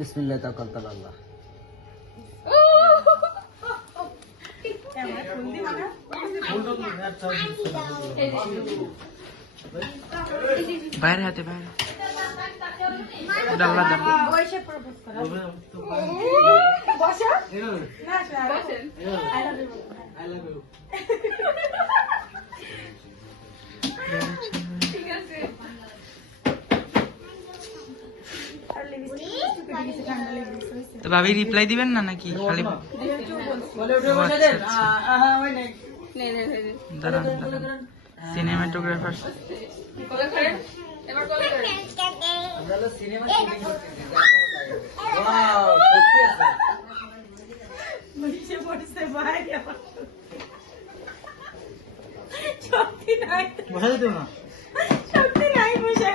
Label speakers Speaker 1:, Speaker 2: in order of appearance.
Speaker 1: বিসমিল্লাহ তাকাল আল্লাহ
Speaker 2: বাইরে
Speaker 3: হাতে বাইরে ডাল্লা ডাল্লা
Speaker 2: বসে প্রপোজ বসে না বসেন
Speaker 4: I
Speaker 2: love you
Speaker 4: I love you
Speaker 5: ঠিক আছে
Speaker 2: আর লিপস্টিক তো ভাবি
Speaker 3: রিপ্লাই দিবেন না নাকি খালি দাঁড়ান দাঁড়ান
Speaker 1: সিনেমাটোগ্রাফার
Speaker 5: শক্তি
Speaker 2: নাই
Speaker 4: বসাই দেব না
Speaker 2: শক্তি নাই বসাই